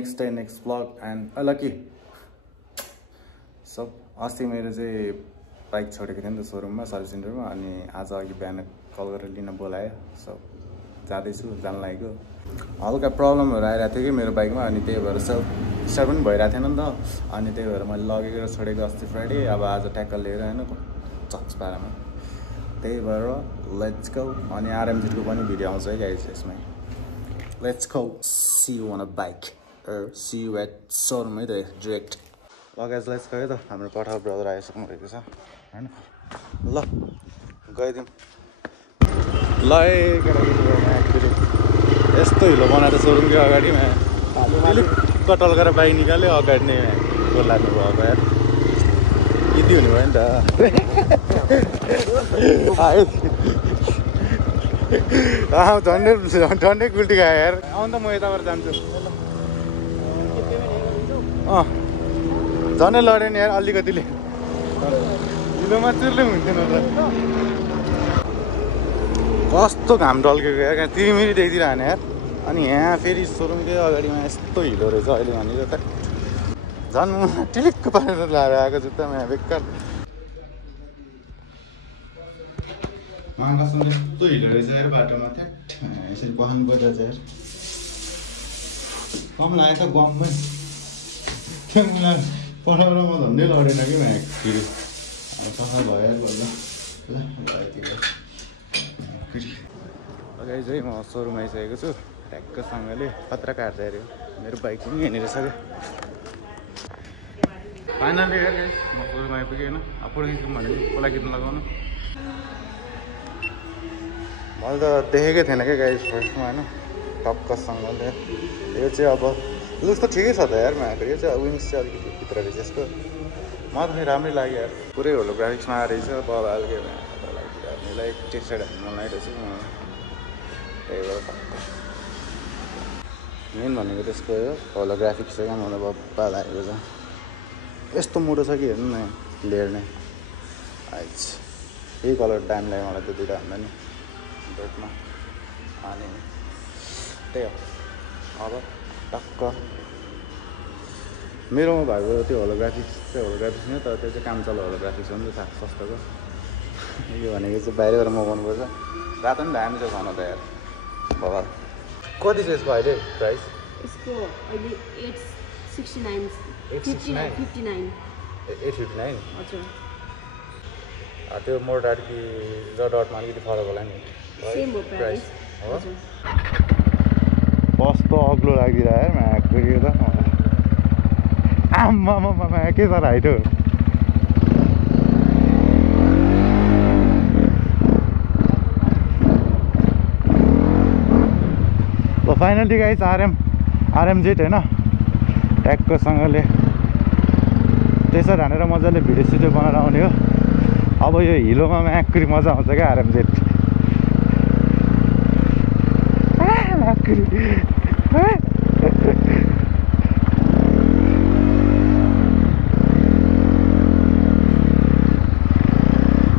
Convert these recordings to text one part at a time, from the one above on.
next day next blog and lucky सब अस्ति मेरो चाहिँ बाइक छोडेको थिएँ नि त सोरुममा सर्भिस सेन्टरमा अनि आज अघि बिहान कल गरेर लिन बोलायो सो जाँदैछु जान लागेको हल्का प्रब्लमहरू आइरहेको थियो कि मेरो बाइकमा अनि त्यही भएर स्टार्ट पनि भइरहेको थिएन नि त अनि त्यही भएर मैले लगेको छोडेको अस्ति फ्राइडे अब आज ट्याकल लिएर होइन चच पारामा त्यही भएर लेट्स गो अनि आरएमजीको पनि भिडियो आउँछ है गाइस यसमै let's go see you on a bike see you at showroom है त डाइरेक्ट ल गाइस लेट्स गयो त हाम्रो पठाउ ब्रदर आइसक्नु भएको छ हैन ल गइदिउँ ल केटाकेटी यस्तो हिलो बनाएर सोरुमको अगाडिमा कटल गरेर बाइक निकाल्यो अगाडि नै बोलानु भएको यार यति हुने भयो नि त झन्डै गुल्टी खायो यार आउनु त म यताबाट जान्छु झन्डै लड्यो नि यार अलिकतिले हिलोमा चिर्ले हुन्थेन त कस्तो घाम ढल्केको यार तिमीरी देखिदिरहने यार अनि यहाँ फेरि सोरुमकै अगाडिमा यस्तो हिलो रहेछ अहिले भनेर त झन् टिलिक्क पारेर लाएर आएको जुत्तामा यहाँ बेकार महाकाशमा यस्तो हिलो रहेछ यार बाटोमा त्यहाँ यसरी पखाउनु परिरहेछ यार कम लाग्यो त गममै त्यो मलाई पठाउनमा झन्डै लडेन कि फेरि अब सफा भयो बल्ल ल गाइस है म सोरुम आइसकेको छु ट्याक्कसँगले खतरा काट्छ अरे मेरो बाइक पनि यहाँनिर छ क्या फाइनली गाइस म सोरुम आइपुगेँ होइन पुर्खिँछु भने खोला गीत लगाउनु मैले त देखेकै थिएन क्या गाइस फर्स्टमा होइन टक्कसँगले यो चाहिँ अब लुक्स त ठिकै छ त यार मेरो यो चाहिँ विङ्स चाहिँ अलिकति भित्र रहेछ यसको मलाई त राम्रै लाग्यो यार पुरै होलोग्राफिक्समा आएर रहेछ बबाल के मलाई एक टेस्टेड मन लागिरहेछ त्यही भएर मेन भनेको त्यसको यो होलोग्राफिक्स चाहिँ क्या मलाई बब्बा लागेको छ यस्तो मोटो छ कि हेर्नु न लेयर नै आइज यही कलर दामी लाग्यो मलाई त्यो दुइटा भन्दा नि रेडमा अनि त्यही हो अब टक्क मेरोमा भएको त्यो होलोग्राफिक्स चाहिँ होलोग्राफिक्स नै तर त्यो चाहिँ काम चल्यो होलोग्राफिक्स हो नि त सस्तोको यो भनेको चाहिँ बाहिरबाट मगाउनुपर्छ रातो पनि दामी छ खान त यार बाबा कति छ यसको अहिले प्राइस यसको अहिले 869 हजुर त्यो मोर डार्की र डटमा अलिकति फरक होला नि सेम हो प्राइस हजुर कस्तो अग्लो लागिदिएर है म्याको यो त आम्मामा के छ हाइट हो ल फाइनली गाइस आरएमजेट होइन ट्याक्कसँगले त्यसरी हानेर मजाले भिडियो सिडियो बनाएर आउने हो अब यो हिलोमा म्याक्री मजा आउँछ क्या आरएमजेट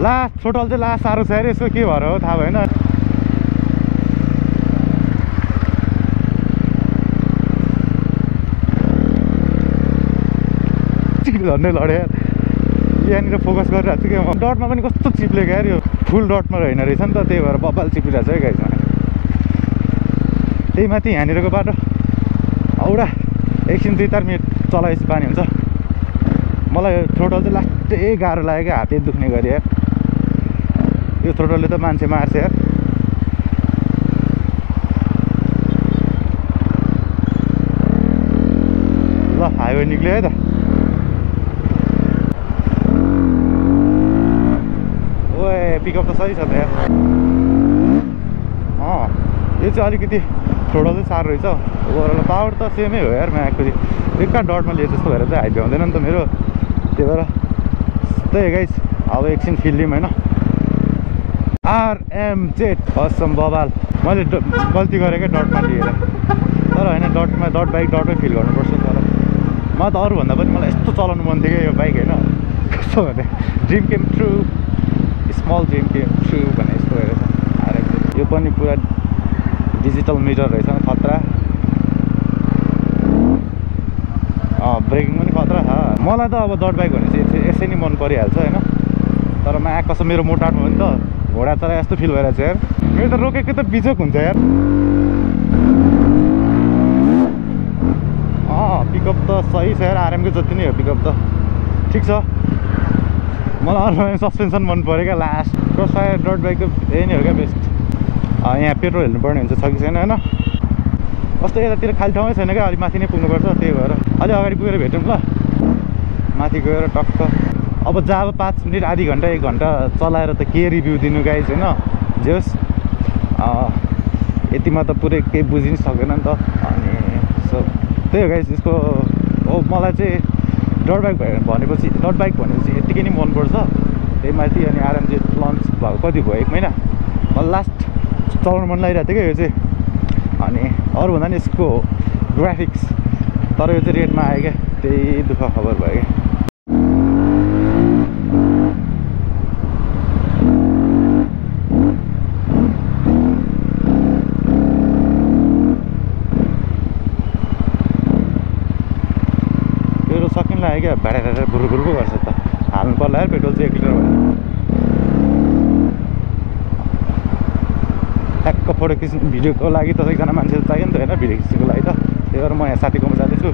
लास्ट छोटल चाहिँ लास्ट साह्रो छ अरे यसको के भएर हो थाहा भएन झन्डै लड्यो यहाँनिर फोकस गरिरहेको छु क्या डटमा पनि कस्तो चिप्लेको यार यो फुल डटमा होइन रहेछ नि त त्यही भएर बब्बाल चिप्लिरहेको छ है गाइसमा त्यही माथि यहाँनिरको बाटो औडा एकछिन 2-4 मिनट चलाएपछि पानी हुन्छ मलाई थ्रोटल चाहिँ लास्टै गाह्रो लाग्यो क्या हातै दुख्ने गरी यार यो थ्रोटलले त मान्छे मार्छ यार ल हाइवे निक्ल्यो है त ओए पिकअप त सही छ त यार यो चाहिँ अलिकति थ्रोटल चाहिँ साह्रो रहेछ ओभरअल पावर त सेमै हो यार म्याकको बेकार डटमा लिए जस्तो भएर चाहिँ हाइट भ्याउँदैन नि त मेरो त्यही भएर त्यही गाइस अब एकछिन फिल्म होइन आरएमजेड असम बबाल मैले गल्ती गरेँ क्या डटमा लिएर तर होइन डट बाइक डटमै फिल गर्नुपर्छ तर मलाई त अरूभन्दा पनि मलाई यस्तो चलाउनु मन थियो क्या यो बाइक होइन कस्तो भने dream came true small dream came true भने यस्तो भएर आरएमजेड यो पनि पुरा डिजिटल मिटर रहेछ खतरा ब्रेकिङ पनि खतरा छ मलाई त अब डट बाइक भनेपछि यसै नै मन परिहाल्छ होइन तर मा कसो मेरो मोटाटो हो नि त घोडा चलाए जस्तो फिल भइरहेको छ यार मेरो त रोकेको त बिजोक हुन्छ यार पिकअप त सही छ यार आरएमकै जति नै हो पिकअप त ठिक छ मलाई अनलाइन सस्पेन्सन मन पऱ्यो क्या लास्ट क्रसफायर डट बाइक त यही नै हो क्या बेस्ट यहाँ पेट्रोल हेर्नुपर्ने हुन्छ छ कि छैन होइन कस्तो यतातिर खाली ठाउँै छैन क्या अलिक माथि नै पुग्नुपर्छ त्यही भएर अलि अगाडि पुगेर भेटौँ ल माथि गएर टक्क अब जब 5 मिनट आधी घन्टा 1 घन्टा चलाएर त के रिभ्यू दिनु गाइज होइन जे होस् यतिमा त पुरै केही बुझि नै सकेन नि त अनि सो त्यही हो गाइज यसको मलाई चाहिँ डट बाइक भनेपछि यत्तिकै नै मनपर्छ त्यही माथि अनि आरएमजेड लन्च भएको कति भयो 1 महिना मलाई लास्ट चलाउनु मन लागिरहेको थियो क्या यो चाहिँ अनि अरूभन्दा नि यसको ग्राफिक्स तर यो चाहिँ रेटमा आयो क्या त्यही दुःख खबर भयो क्या पेट्रोल सकिन लाग्यो क्या भाडा बुरु गर्छ त हाल्नु पर्ला यार पेट्रोल चाहिँ 1 लिटर भयो ठ्याक्क फोटो खिच्नु भिडियोको लागि त एकजना मान्छे चाहियो नि त होइन भिडियो खिच्नुको लागि त त्यही भएर म यहाँ साथीकोमा जाँदैछु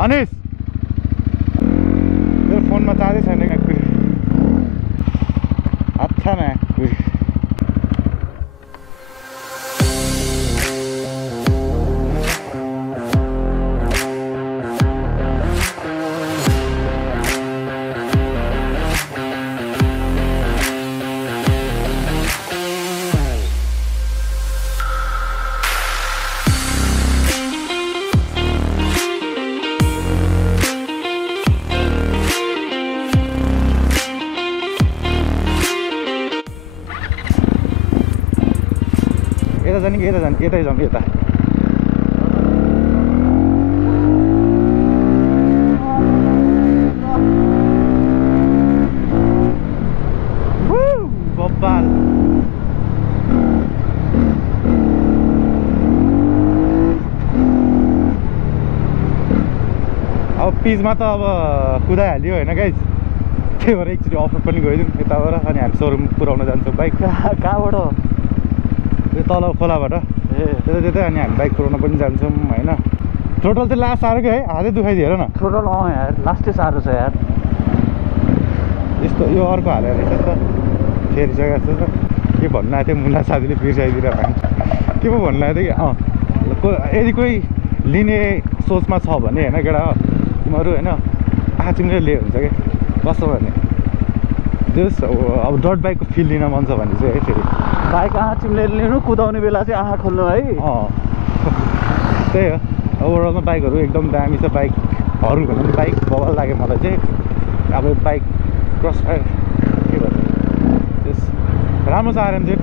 अनिस मेरो फोनमा चार्जै छैन क्या अच्छा ना यतै जाउँ यता बब्बाल अब पिचमा त अब कुदाइहाल्यो होइन गाइज त्यही भएर एकचोटि अफर पनि गइदिउँ यताबाट अनि हामी सोरुम पुऱ्याउन जान्छौँ बाइक कहाँबाट यो तल खोलाबाट त्यतै अनि हामी बाइक पुऱ्याउन पनि जान्छौँ होइन टोटल चाहिँ लास्ट साह्रो क्या है हातै दुखाइदियो हेर न टोटल यार लास्टै साह्रो छ यार यस्तो यो अर्को हालेर रहेछ नि त फेरिसकेको जस्तो छ के भन्नु आएको थियो मुना साथीले बिर्साइदिएर भने के पो भन्नु आएको थियो कि यदि कोही लिने सोचमा छ भने होइन केटा तिमीहरू होइन आँखा चिम्लेर लिए हुन्छ क्या कस्तो भने जस अब डट बाइकको फिल लिन मन छ भने चाहिँ है फेरि बाइक आँखा चिम्लेर लिनु कुदाउने बेला चाहिँ आँखा खोल्नु है त्यही हो ओभरअलमा बाइकहरू एकदम दामी छ बाइकहरू भन्दा पनि बाइक बवाल लाग्यो मलाई चाहिँ अब बाइक क्रसफायर के भन्छ त्यस राम्रो छ आरएमजेड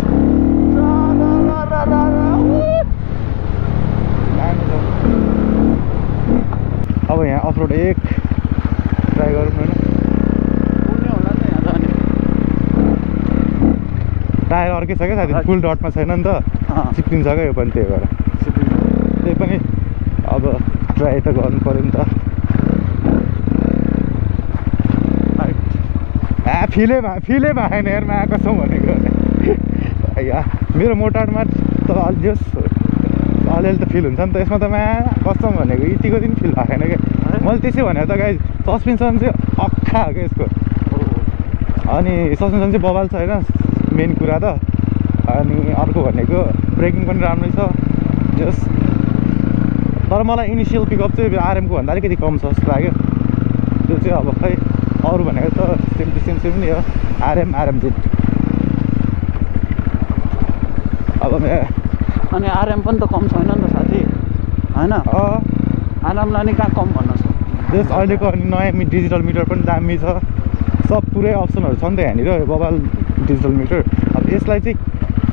अब यहाँ अफरोड एक ट्राई गरौँ होइन टायर अर्कै छ क्या साथी फुल डटमा छैन नि त चिप्लिन्छ क्या यो पनि त्यही भएर त्यही पनि अब ट्राई त गर्नु पऱ्यो नि त फिलै भएन हेरमा आएको छौँ भनेको मेरो मोटाडमा त जस अलिअलि त फिल हुन्छ नि त यसमा त कस्तो भनेको यतिको दिन फिल भएन क्या मैले त्यसै भने त गाइज सस्पेन्सन चाहिँ अख्खा हो क्या यसको अनि सस्पेन्सन चाहिँ बबाल छ होइन मेन कुरा त अनि अर्को भनेको ब्रेकिङ पनि राम्रै छ जस तर मलाई इनिसियल पिकअप चाहिँ आरएमको भन्दा अलिकति कम छ जस्तो लाग्यो त्यो चाहिँ अब खै अरू भनेको त सेम नै हो आरएमजेड अब अनि आरएम पनि त कम छैन नि त साथी होइन आरएमलाई नि कहाँ कम भन्नु छ जस अहिलेको अनि नयाँ डिजिटल मिटर पनि दामी छ सब पुरै अप्सनहरू छ नि त यहाँनिर बबाल डिजिटल मिटर अब यसलाई चाहिँ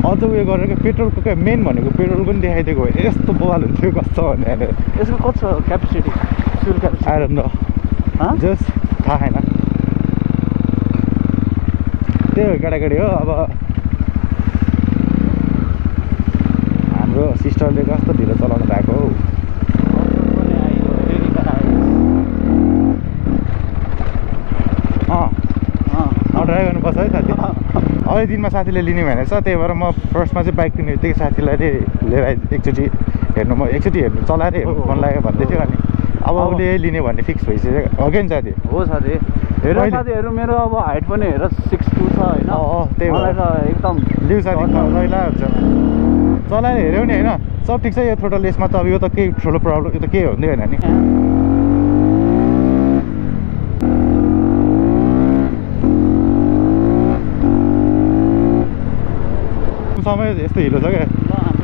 अझ उयो गरेर क्या पेट्रोलको क्या मेन भनेको पेट्रोल पनि देखाइदिएको भए यस्तो बवाल हुन्थ्यो कस्तो भने यसको कति छ क्यापेसिटी फ्युल क्यापेसिटी आएर न जस्ट थाहा छैन त्यही हो केटाकेटी हो अब हाम्रो सिस्टरले कस्तो ढिलो चलाउनु भएको हौ ट्राई गर्नुपर्छ है साथी अझै दिनमा साथीले लिने भनेको छ त्यही भएर म फर्स्टमा चाहिँ बाइक किन्ने बित्तिकै साथीलाई लिएर एकचोटि हेर्नु म एकचोटि हेर्नु चलाएर हेर्नु मन लाग्यो भन्दै थियो अनि अब उसले लिने भन्ने फिक्स भइसक्यो हो कि साथी हो साथी हेर साथीहरू मेरो अब हाइट पनि हेर 6'2" छ होइन त्यही भएर एकदम लिउ साथी रहिला हुन्छ चलाएर हेऱ्यौ नि होइन सब ठिक छ यो थ्रोटल यसमा त अब यो त केही ठुलो प्रब्लम यो त केही हुँदै होइन नि समय यस्तो हिलो छ क्या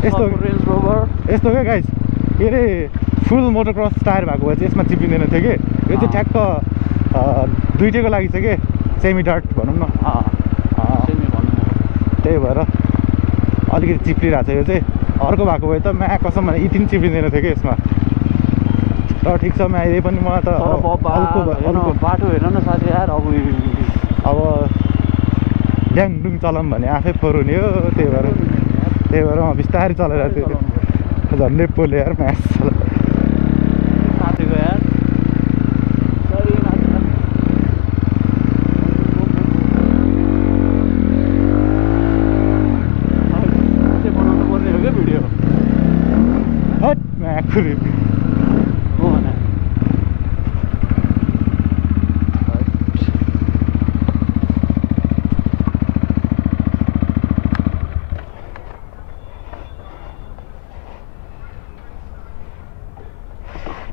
यस्तो रेन्ज रोभर यस्तो क्या गाइस के अरे फुल मोटर क्रस टायर भएको भए चाहिँ यसमा चिपिँदैन थियो कि यो चाहिँ ठ्याक्क दुइटैको लागि छ कि सेमी डार्ट भनौँ न त्यही भएर अलिकति चिप्लिरहेको छ यो चाहिँ अर्को भएको भए त म्या कसम भने यति पनि चिप्लिँदैन थियो कि यसमा तर ठिक छ म्या यही पनि मलाई त बाटो हेर न साथी यार अब ड्याङडुङ चलाऊँ भने आफै फोर हुने हो त्यही भएर म बिस्तारै चलाइरहेको थिएँ झन्डै पोले यार म्याच साथीको यार बनाउनु पर्ने हो क्या भिडियो हट म्याकुरी हो भने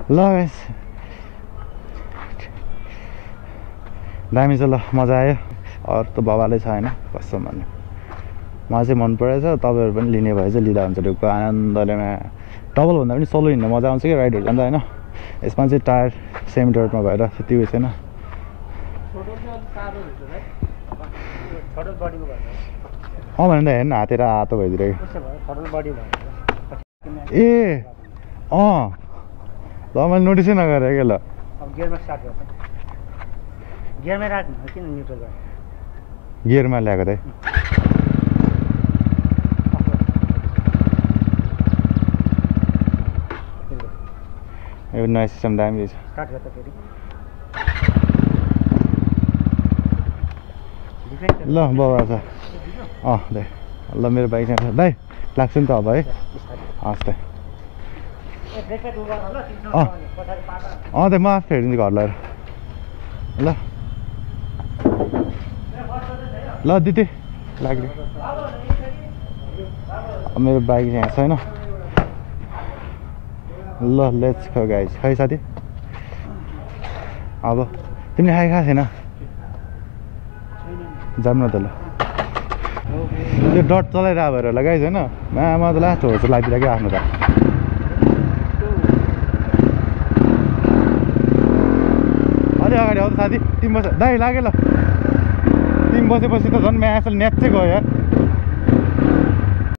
ल गाइस दामी छ ल मजा आयो अरू त बबालै छ होइन कसम भन्ने मलाई चाहिँ मन परेछ तपाईँहरू पनि लिने भए चाहिँ लिँदा हुन्छ ढुक्क आनन्दले डबल भन्दा पनि सोलो हिँड्न मजा आउँछ कि राइडहरू जाँदा होइन यसमा चाहिँ टायर सेमी डार्टमा भएर त्यति उयो छैन भने त हेर्न हातेर हातो भइदिरहेको ए ल मैले नोटिसै नगरेँ क्या ल गियरमा ल्याएको त यो नयाँ सिस्टम दामी रहेछ ल बाबा छ दाइ ल मेरो बाइक यहाँ छ दाइ लाग्छ नि त अब है हस् दाइ दाइ म आफै हेरिदिन्छु घर लगेर ल ल दिदी लाग्यो मेरो बाइक चाहिँ यहाँ छैन ल लेट्स गो गाइस खै साथी अब तिमीले खाएको छैन जाऊँ न त ल त्यो डट चलाइरहेको भएर होला गाइस होइन आमा त लास्ट हो जस्तो लागिरहेको आफ्नो त अलि अगाडि आउँछ साथी तिमी बस दाइ लाग्यो ल तिमी बसेपछि त झन् म्यासल न्याच्चै गयो यार